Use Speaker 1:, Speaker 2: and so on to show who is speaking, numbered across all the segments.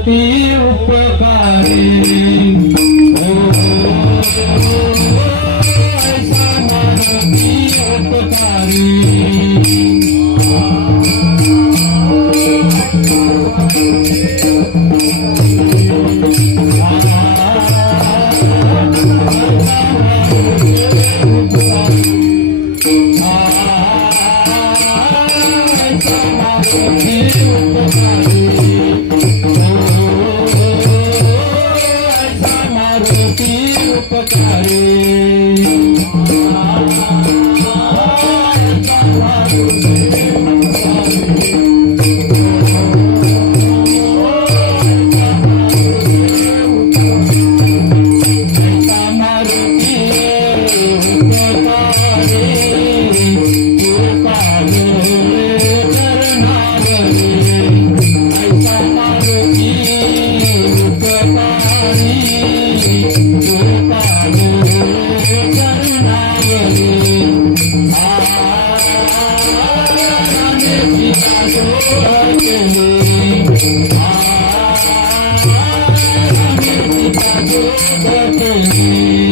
Speaker 1: मारुती उपकारी. tempo, eu pecarei. Thank you.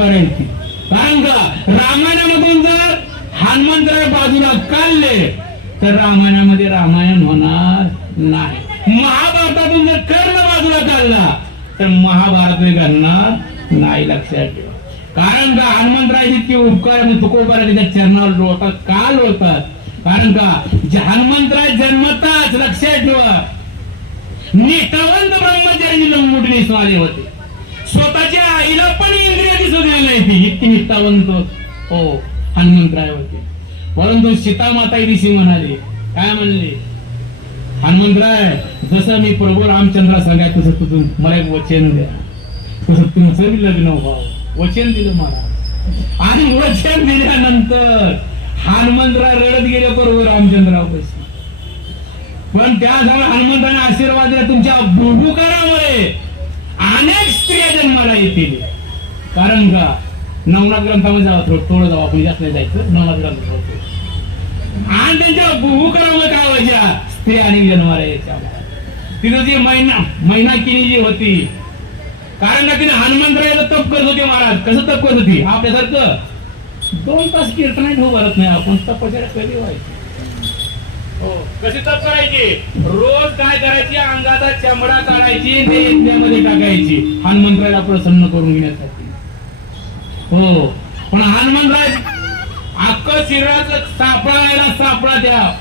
Speaker 1: हनुमंतराची उपकार कारण का? रामायणामधून जर हनुमंतराय बाजूला काढले तर रामायणामध्ये रामायण होणार नाही. महाभारतातून जर कर्ण बाजूला काढला तर महाभारत घडणार नाही लक्षात ठेवा. कारण का? हनुमंतराय जितके उपकार आणि त्याच्या चरणावर लोळतात का लोळतात कारण का? हनुमंतराय जन्मताच लक्षात ठेवा. निष्ठावंत ब्रह्मचारी लंगुटणी स्वाले होते. स्वतःच्या आईला पण इंद्रिय दिसत नाही ती. इतकी निष्ठावंत. हो. हनुमंतराय होते परंतु सीतामाता ऋषी म्हणाली काय म्हणले? हनुमंतराय जसं मी प्रभू रामचंद्रा सांगाय तसं तुझं मला एक वचन द्या. तसं तुमचं मी लग्न व्हावं वचन दिलं मला. आणि वचन दिल्यानंतर हनुमंतराय रडत गेले प्रभू रामचंद्रापाशी पण त्या झाला हनुमंताने आशीर्वाद दिला तुमच्या बुबुकारामुळे अनेक स्त्रिया जन्माला येतील. कारण का? नवनाथ ग्रंथामध्ये जावं थोडं थोडं जावं आपण जास्त नाही जायचं नवनाथ ग्रंथ आणि त्यांच्या बुभुकारामुळे काय व्हायच्या? स्त्रिया आणि जन्माला यायच्या. तिथं जी मैना मैनाकिनी जी होती कारण का तिने हनुमंतरायला तप करत होती महाराज? कसं तप करत होती? आपल्यासारखं. दोन तास कीर्तन ठेवू भरत नाही आपण तपश्चर्या कधी व्हायची हो. कशी तप करायची? रोज काय करायची? अंगाचा चमडा काढायची ते टाकायची. हनुमंतरायला प्रसन्न करून घेण्यासाठी. हो. पण हनुमंतराय अक्क शरीराचं सापळायला सापळा त्या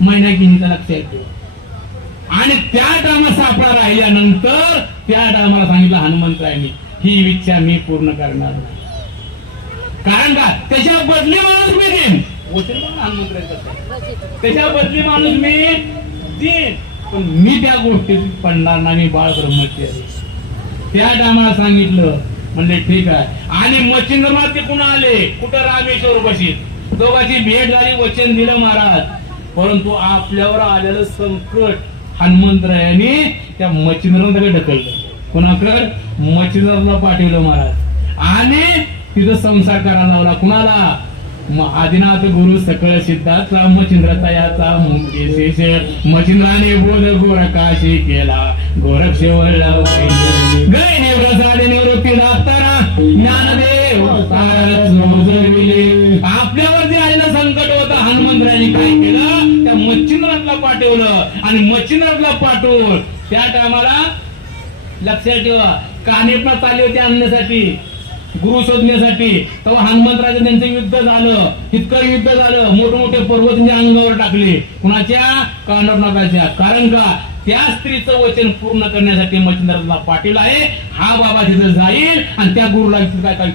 Speaker 1: महिन्याकिनीचा लक्षात ठेवा आणि त्या टायमा सापळा राहिल्यानंतर त्या टामाला सांगितलं हनुमंतरायनी ही इच्छा मी पूर्ण करणार नाही. कारण का? त्याच्या बदली माणूस मी देईन करतात त्याच्या बदली माणूस मी देईन. पण मी त्या गोष्टीत पडणार नाही बाळ ब्रह्मचारी त्या टायमाला सांगितलं म्हणले ठीक आहे. आणि मच्छिंद्रनाथ ते पुन्हा आले. कुठं रामेश्वर बशीत दोघांची भेट झाली वचन दिलं महाराज. परंतु आपल्यावर आलेलं संकट हनुमंतरायाने त्या मच्छिंद्रनाथकडे ढकललं. कोणाकडे मच्छिंद्रनाथला पाठवलं महाराज. आणि तिथं संसार करायला लावला. कुणाला? आदिनाथ गुरु सकळ सिद्धार्थ रामचंद्रता याचा मुंगेश मचिंद्राने बोध गोरकाशी केला. गोरक्ष गय निवृत्ती दाखताना ज्ञानदेव आपल्यावर जे आलेलं संकट होत हनुमंतराने काय केलं? त्या मच्छिंद्रातला पाठवलं. आणि मच्छिंद्रातला पाठवून त्या टायमाला लक्षात ठेवा. कानेपणात आले होते आणण्यासाठी. गुरु शोधण्यासाठी. तेव्हा हनुमंतराचं त्यांचं युद्ध झालं. इतकं युद्ध झालं. मोठमोठे पर्वत अंगावर टाकले. कुणाच्या? कानपणाच्या कारण का? त्या स्त्रीचं वचन पूर्ण करण्यासाठी मच्छिंद्राला पाटील आहे. हा बाबा तिथं जाईल आणि त्या गुरुला काय काय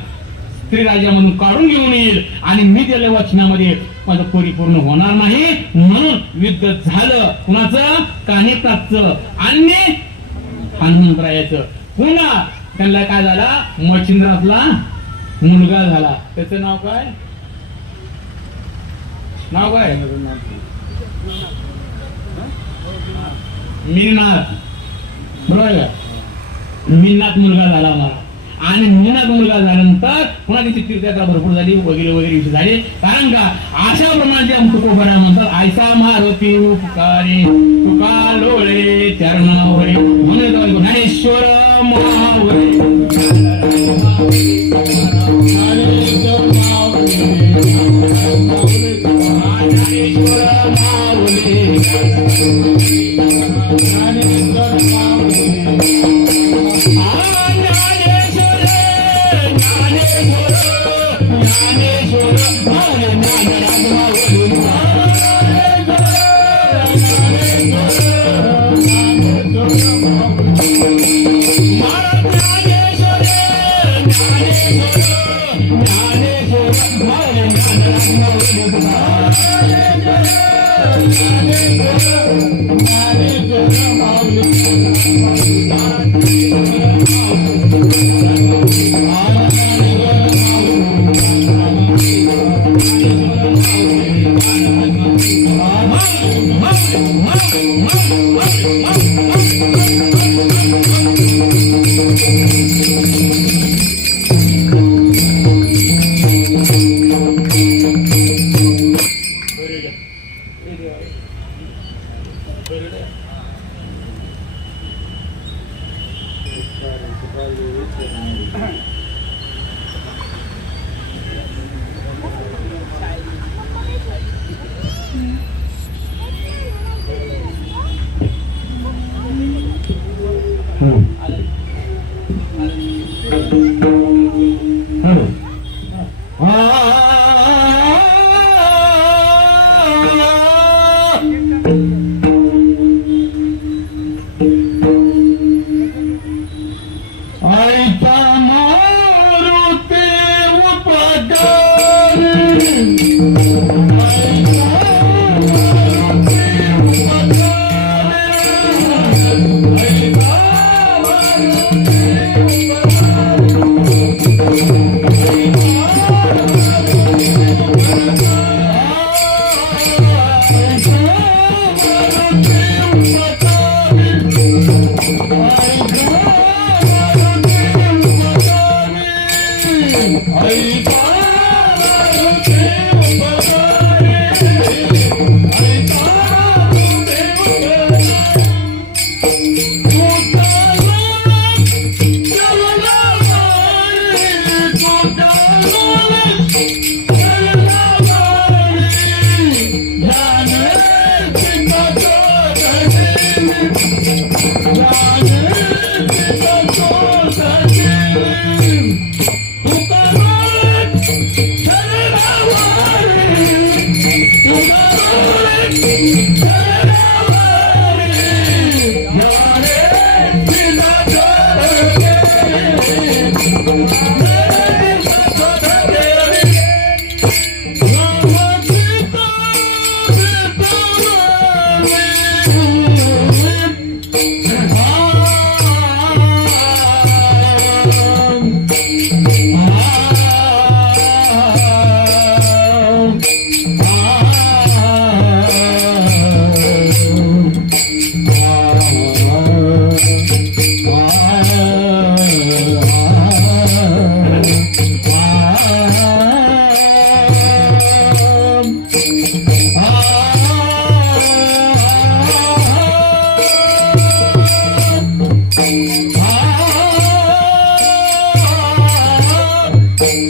Speaker 1: स्त्री राज्यामधून काढून घेऊन येईल. आणि मी दिलेल्या वचनामध्ये माझं परिपूर्ण होणार नाही. म्हणून युद्ध झालं. कुणाचं? कानिपाचं आणि हनुमंतरायाचं पुन्हा त्यांना काय झाला? मच्छिंद्रातला मुलगा झाला. त्याचं नाव काय? नाव काय? मीनाथ. बरोबर आहे मुलगा झाला मला आणि मीनाथ मुलगा झाल्यानंतर पुन्हा तिची तीर्थयात्रा भरपूर झाली वगैरे वगैरे विषय झाले. कारण का? अशा प्रमाणे तुकोबऱ्या म्हणतात आयसा मारुती उपकारे तुका लोळे चरणावरे म्हणून ज्ञानेश्वर महावरे.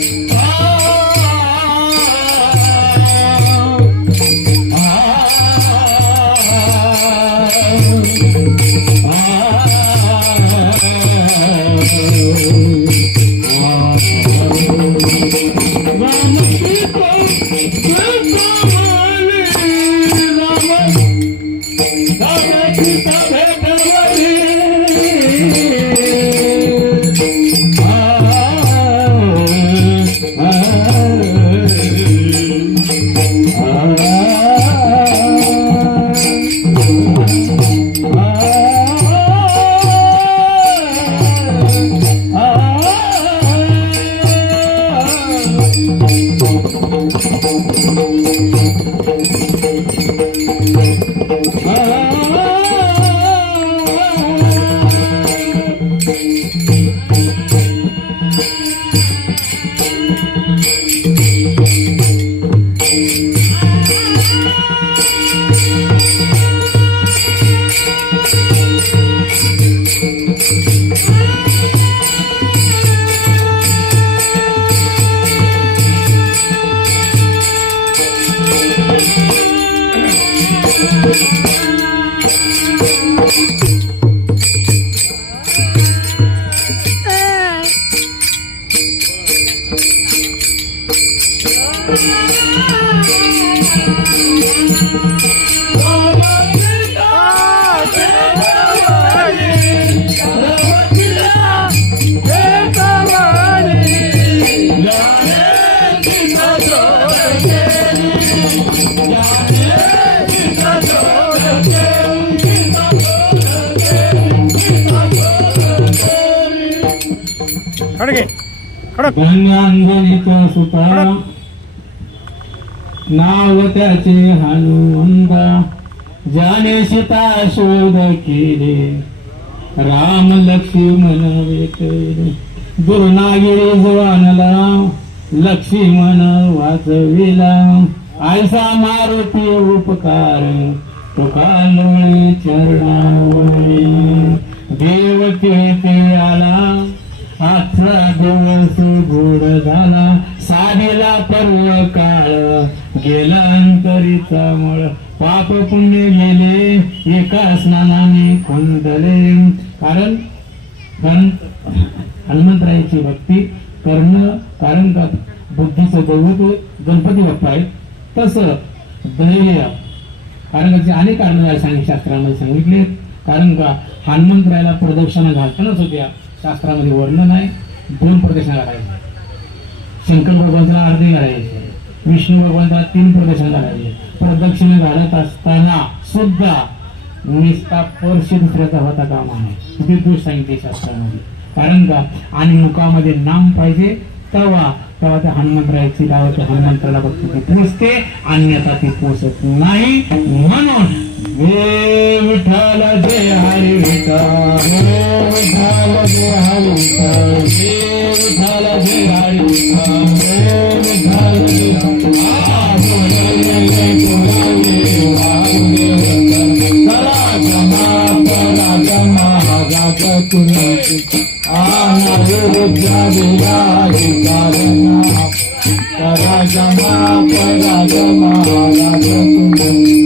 Speaker 1: Oh!
Speaker 2: खडगे खडक.
Speaker 1: सुता. नाव त्याचे हनुमंत. ज्याने सीता शोध केले. राम लक्ष्मण दुर्नागिरी जवानला लक्ष्मण वाचविला. आयसा मारुती उपकार. तुका लोळे चरणावळे. देव ते आला. अठरा दिवस गोड झाला. साधीला पर्व काळ. गेला अंतरीचा मळ. पाप पुण्य गेले. एका स्नानाने कोंदले. कारण कारण हनुमंतरायाची भक्ती कर्ण कारण का बुद्धीचं दैवत गणपती बाप्पा आहे तसं धैर्य कारण त्याचे अनेक कारण सांगितले शास्त्रामध्ये सांगितले कारण का हनुमंतरायाला प्रदक्षिणा घालतानाच होत्या. शास्त्रामध्ये वर्णन आहे. दोन प्रदक्षिणा घालायच्या शंकर भगवंताला अर्धी घालायचे विष्णू भगवंताला तीन प्रदक्षिणा घालायचे प्रदक्षिणा घालत असताना सुद्धा निस्ता स्पर्श दुसऱ्याचा होता काम आहे विद्युत सांगितले शास्त्रामध्ये. कारण का? आणि मुखामध्ये नाम पाहिजे तेव्हा तेव्हा त्या हनुमंतरायची गाव हनुमंतराला बघतो ती पोचते. अन्यथा ती पोचत नाही. म्हणून هر تي هري کي جهل ڪرا جمع پا ڪم آ نه گ جا ڪرا جمع
Speaker 2: پا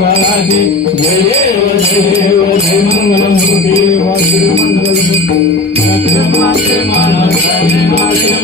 Speaker 2: धन्य तेरो चरणानी ते सत्य मंगलमूर्ती बाळा मंगलमूर्ती धन्य धन्य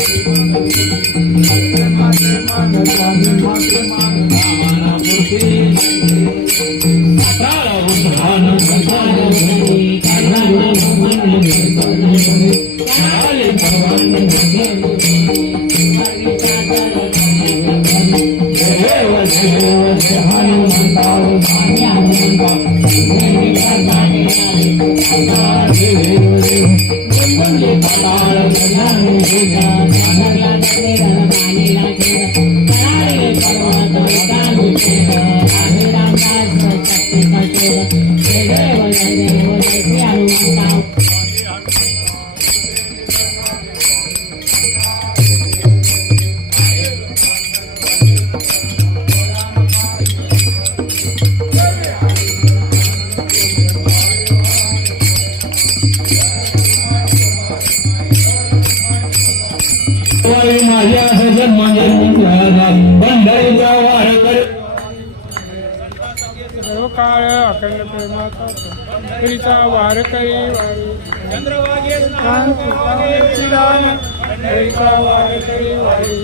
Speaker 3: மனம் काळ अखंड प्रेमाचा हरीचा वार करी वारी. वार करी वारी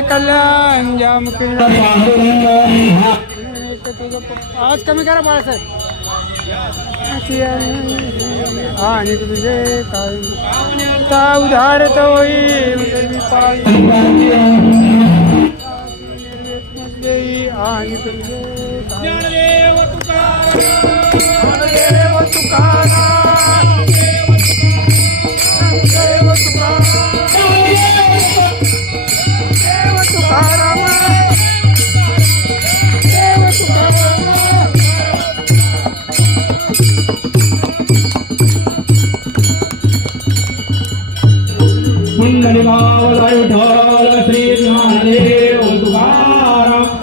Speaker 3: कल्याण जाम आवाज कमी करा बाळासाहेब. आणि तुझे काय उधार आणि तुझे ज्ञानदेव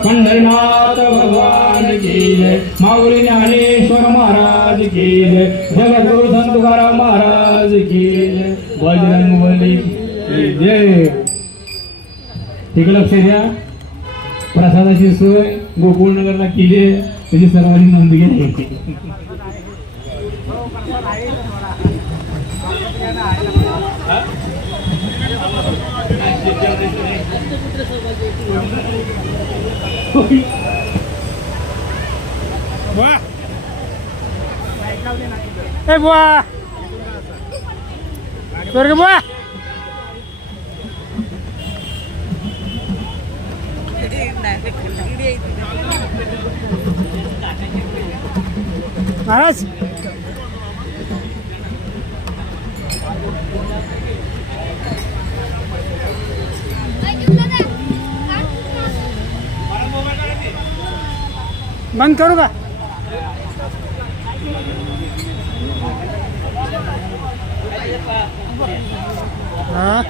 Speaker 1: पंढरीनाथ भगवान की जय। माऊली ज्ञानेश्वर महाराज की जय। जगद्गुरु संत तुकाराम महाराज की जय। बजरंग बली की जय। ठीक लक्ष द्या. प्रसादाची सोय गोकुळनगरला केली आहे. त्याची सर्वांनी नोंद घ्यायची Thank you.
Speaker 3: बुवा ए बुवा. स्वर्ग बुवा. महाराज. बंद करू का हा